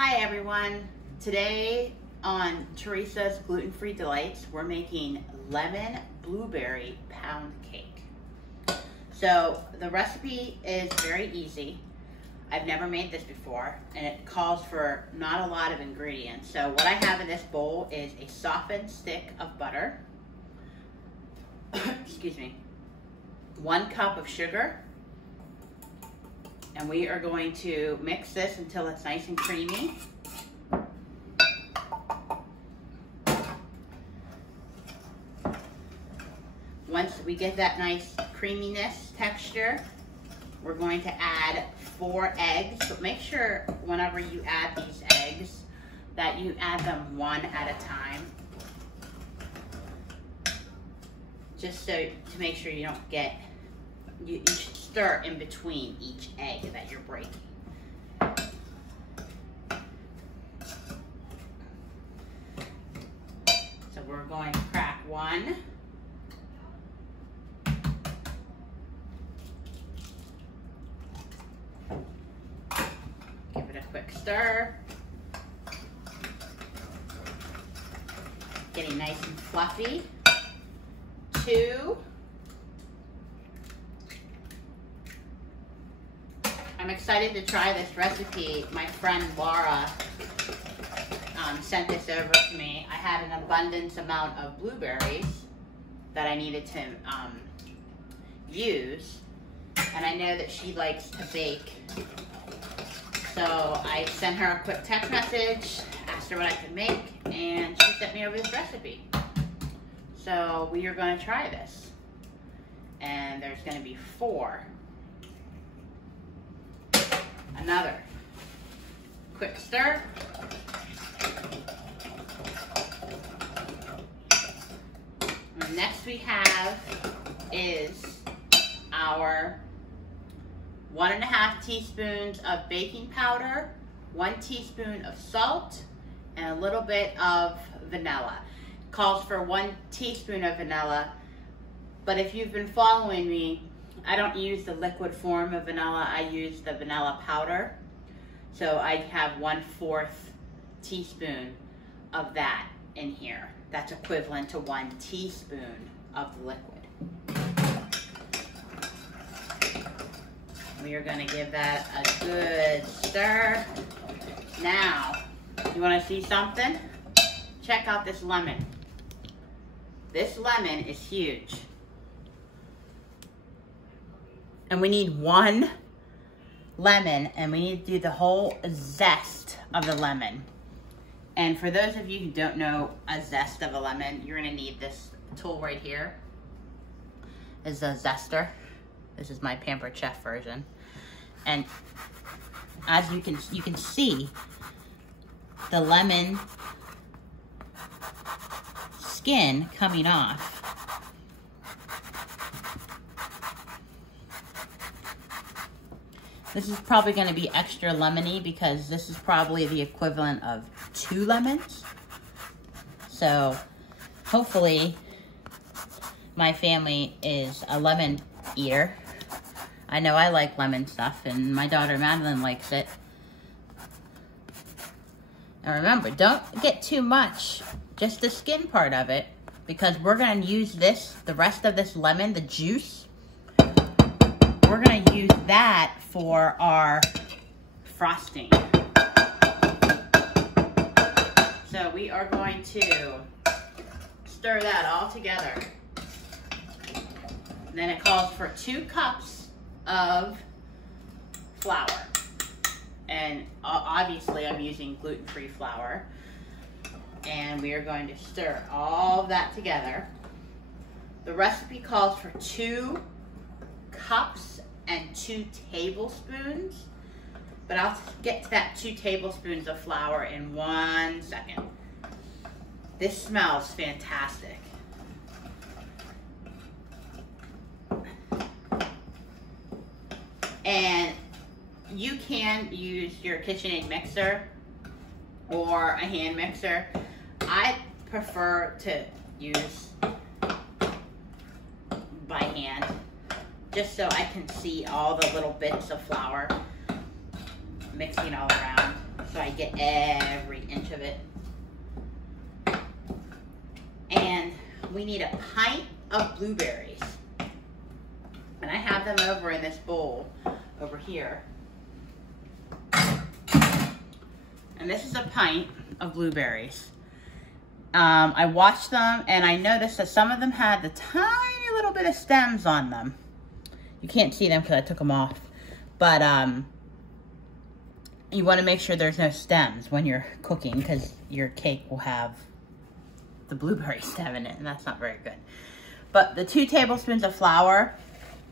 Hi everyone. Today on Teresa's Gluten-Free Delights, we're making lemon blueberry pound cake. So the recipe is very easy. I've never made this before and it calls for not a lot of ingredients. So what I have in this bowl is a softened stick of butter, excuse me, 1 cup of sugar, and we are going to mix this until it's nice and creamy. Once we get that nice creaminess texture, we're going to add 4 eggs, but make sure whenever you add these eggs that you add them 1 at a time. Just so to make sure you don't get, you should stir in between each egg that you're breaking. So we're going to crack 1. Give it a quick stir. Getting nice and fluffy. 2. I'm excited to try this recipe. My friend Laura sent this over to me. I had an abundance amount of blueberries that I needed to use, and I know that she likes to bake. So I sent her a quick text message, asked her what I could make, and she sent me over this recipe. So we are going to try this. And there's going to be 4. Another quick stir. And next we have is our 1½ teaspoons of baking powder, 1 teaspoon of salt, and a little bit of vanilla. It calls for 1 teaspoon of vanilla, but if you've been following me, I don't use the liquid form of vanilla, I use the vanilla powder. So I have 1/4 teaspoon of that in here. That's equivalent to 1 teaspoon of the liquid. We are going to give that a good stir. Now, you want to see something? Check out this lemon. This lemon is huge. And we need 1 lemon, and we need to do the whole zest of the lemon. And for those of you who don't know a zest of a lemon, you're gonna need this tool right here. This is a zester. This is my Pampered Chef version. And as you can see the lemon skin coming off. This is probably going to be extra lemony because this is probably the equivalent of 2 lemons. So hopefully my family is a lemon eater. I know I like lemon stuff, and my daughter Madeline likes it. And remember, don't get too much, just the skin part of it, because we're going to use this, the rest of this lemon, the juice, we're going to use that for our frosting. So we are going to stir that all together. And then it calls for 2 cups of flour. And obviously I'm using gluten-free flour. And we are going to stir all of that together. The recipe calls for 2 cups and 2 tablespoons, but I'll get to that 2 tablespoons of flour in 1 second. This smells fantastic. And you can use your KitchenAid mixer or a hand mixer. I prefer to use by hand, just so I can see all the little bits of flour mixing all around. So so I get every inch of it. And we need a pint of blueberries. And I have them over in this bowl over here. And this is a pint of blueberries. I washed them and I noticed that some of them had the tiny little bit of stems on them. You can't see them because I took them off. But you want to make sure there's no stems when you're cooking, because your cake will have the blueberry stem in it, and that's not very good. But the 2 tablespoons of flour,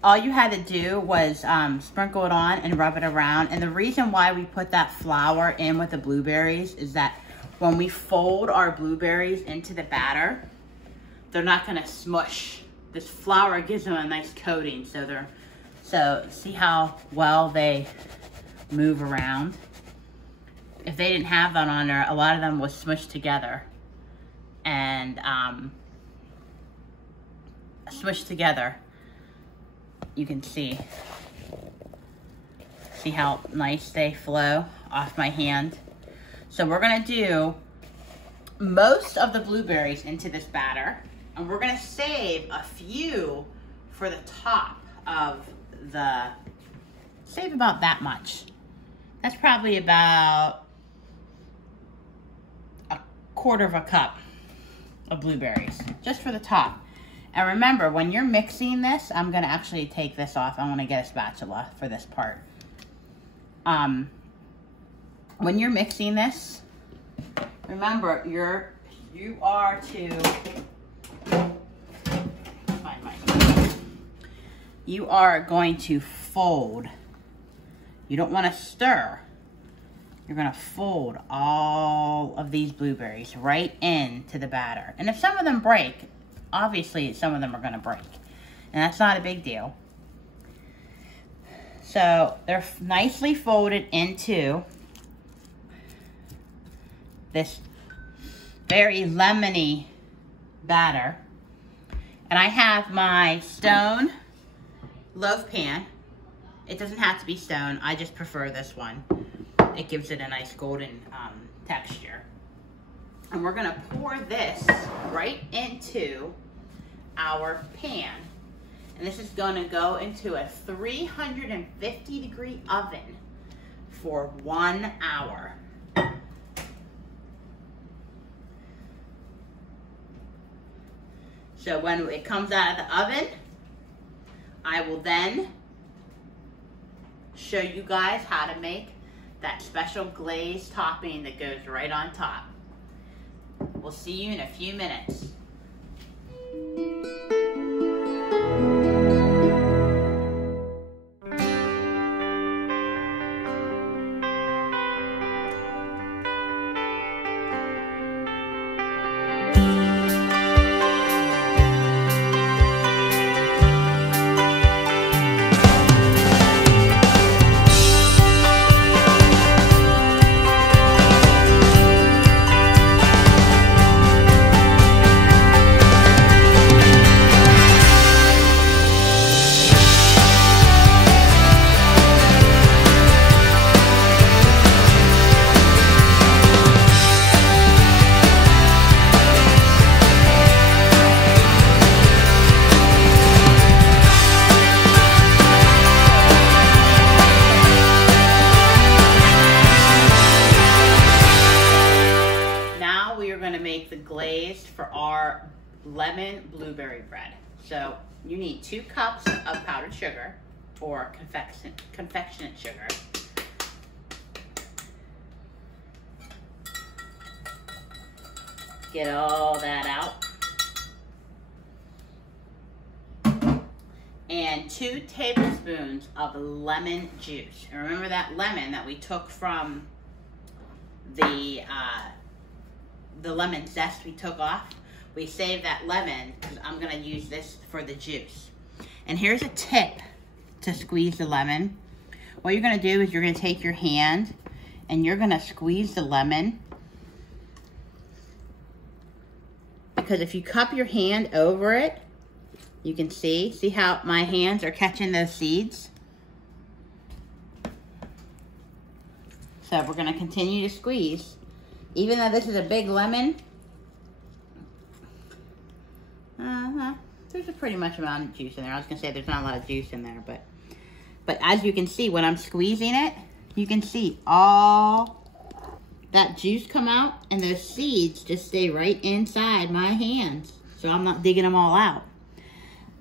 all you had to do was sprinkle it on and rub it around. And the reason why we put that flour in with the blueberries is that when we fold our blueberries into the batter, they're not gonna smush. This flour gives them a nice coating, so see how well they move around. If they didn't have that on there, a lot of them was smushed together. And smushed together, you can see how nice they flow off my hand. So we're gonna do most of the blueberries into this batter, and we're gonna save a few for the top of the, save about that much. That's probably about 1/4 cup of blueberries, just for the top. And remember, when you're mixing this, I'm gonna actually take this off. I wanna get a spatula for this part. When you're mixing this, remember, you are to, find my, you are going to fold. You don't wanna stir. You're gonna fold all of these blueberries right into the batter. And if some of them break, obviously some of them are gonna break. And that's not a big deal. So they're nicely folded into this very lemony batter. And I have my stone loaf pan. It doesn't have to be stone, I just prefer this one. It gives it a nice golden texture. And we're gonna pour this right into our pan. And this is gonna go into a 350-degree oven for 1 hour. So when it comes out of the oven, I will then show you guys how to make that special glaze topping that goes right on top. We'll see you in a few minutes. Glaze for our lemon blueberry bread. So you need 2 cups of powdered sugar or confectionate sugar. Get all that out. And 2 tablespoons of lemon juice. And remember that lemon that we took from the lemon zest we took off? We saved that lemon because I'm gonna use this for the juice. And here's a tip to squeeze the lemon. What you're gonna do is you're gonna take your hand and you're gonna squeeze the lemon. Because if you cup your hand over it, you can see how my hands are catching those seeds? So we're gonna continue to squeeze. Even though this is a big lemon, there's a pretty much amount of juice in there. I was gonna say there's not a lot of juice in there, but as you can see, when I'm squeezing it, you can see all that juice come out, and those seeds just stay right inside my hands. So I'm not digging them all out.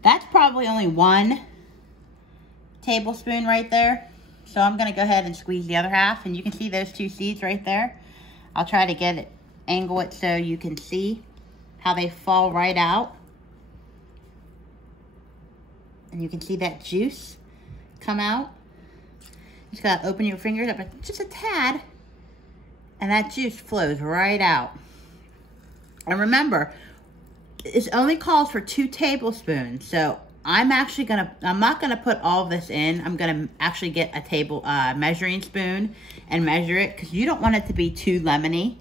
That's probably only 1 tablespoon right there. So I'm gonna go ahead and squeeze the other half, and you can see those 2 seeds right there. I'll try to get it, angle it so you can see how they fall right out. And you can see that juice come out. You just gotta open your fingers up just a tad, and that juice flows right out. And remember, it only calls for 2 tablespoons. So I'm not gonna put all of this in. I'm gonna actually get a measuring spoon and measure it, because you don't want it to be too lemony,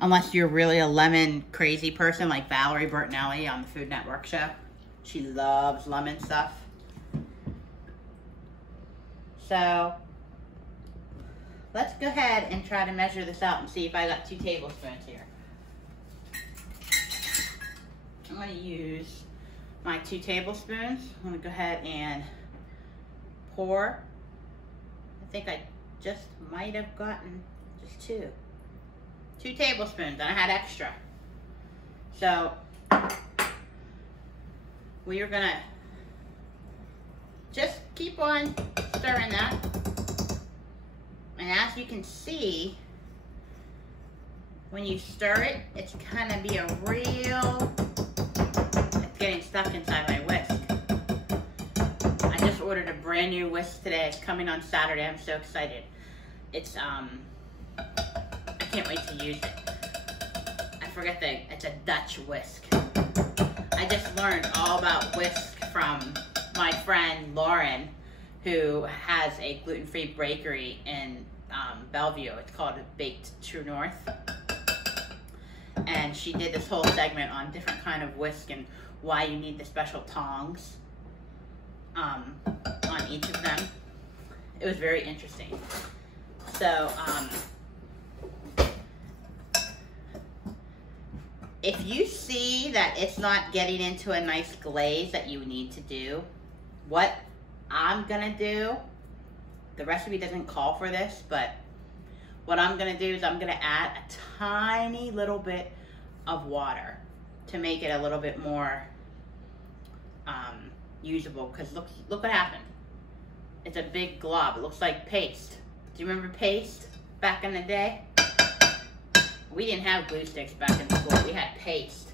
unless you're really a lemon crazy person like Valerie Bertinelli on the Food Network show. She loves lemon stuff. So let's go ahead and try to measure this out and see if I got 2 tablespoons here. I'm gonna use my 2 tablespoons. I'm gonna go ahead and pour. I think I just might have gotten just 2 tablespoons, and I had extra. So we are gonna just keep on stirring that. And as you can see, when you stir it, it's gonna be a real, it's getting stuck inside my whisk. I just ordered a brand new whisk today. It's coming on Saturday. I'm so excited. It's, I can't wait to use it. I forget it's a Dutch whisk. I just learned all about whisk from my friend Lauren, who has a gluten-free bakery in Bellevue. It's called Baked True North. And she did this whole segment on different kind of whisk and why you need the special tongs on each of them. It was very interesting. So, if you see that it's not getting into a nice glaze that you need to do, what I'm gonna do, the recipe doesn't call for this, but what I'm gonna do is I'm gonna add a tiny little bit of water to make it a little bit more usable, because look what happened. It's a big glob. It looks like paste. Do you remember paste back in the day? We didn't have glue sticks back in school. We had paste.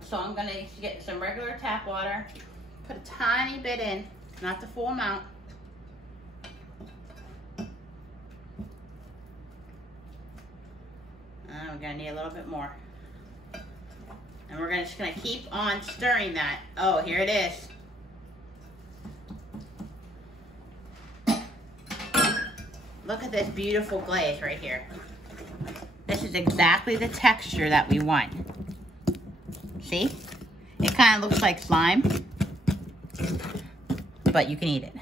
So I'm gonna get some regular tap water, put a tiny bit in, not the full amount. And we're gonna need a little bit more. And we're just gonna keep on stirring that. Oh, here it is. Look at this beautiful glaze right here. This is exactly the texture that we want. See? It kind of looks like slime, but you can eat it.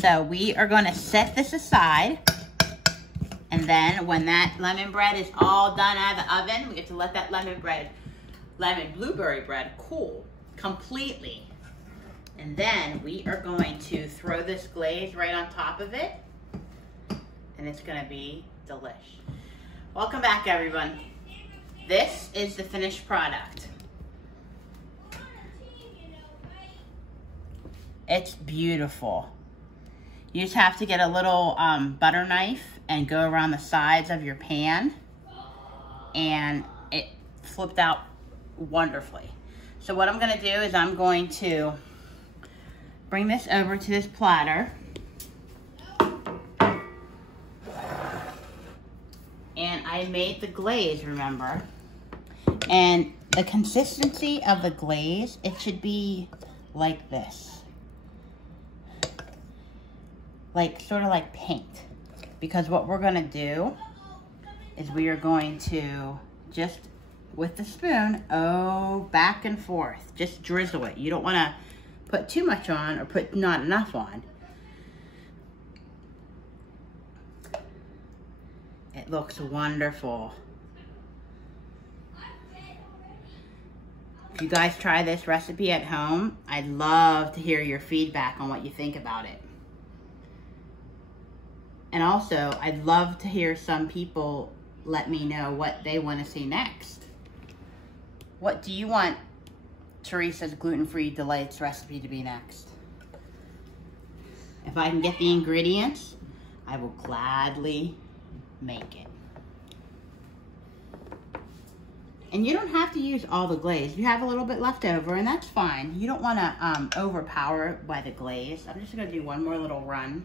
So we are going to set this aside, and then when that lemon bread is all done out of the oven, we get to let that lemon blueberry bread cool completely. And then we are going to throw this glaze right on top of it, and it's gonna be delish. Welcome back, everyone. This is the finished product. It's beautiful. You just have to get a little butter knife and go around the sides of your pan, and it flipped out wonderfully. So what I'm gonna do is I'm going to bring this over to this platter. And I made the glaze, remember? And the consistency of the glaze, it should be like this. Like, sort of like paint. Because what we're gonna do is we are going to just, with the spoon, back and forth. Just drizzle it. You don't wanna put too much on or put not enough on. It looks wonderful. If you guys try this recipe at home, I'd love to hear your feedback on what you think about it. And also, I'd love to hear some people let me know what they want to see next. What do you want Teresa's gluten-free delights recipe to be next? If I can get the ingredients, I will gladly make it. And you don't have to use all the glaze. You have a little bit left over, and that's fine. You don't want to overpower it by the glaze. I'm just going to do one more little run.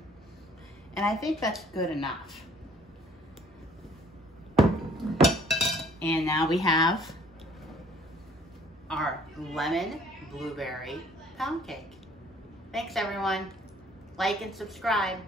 And I think that's good enough. And now we have our lemon blueberry pound cake. Thanks, everyone. Like and subscribe.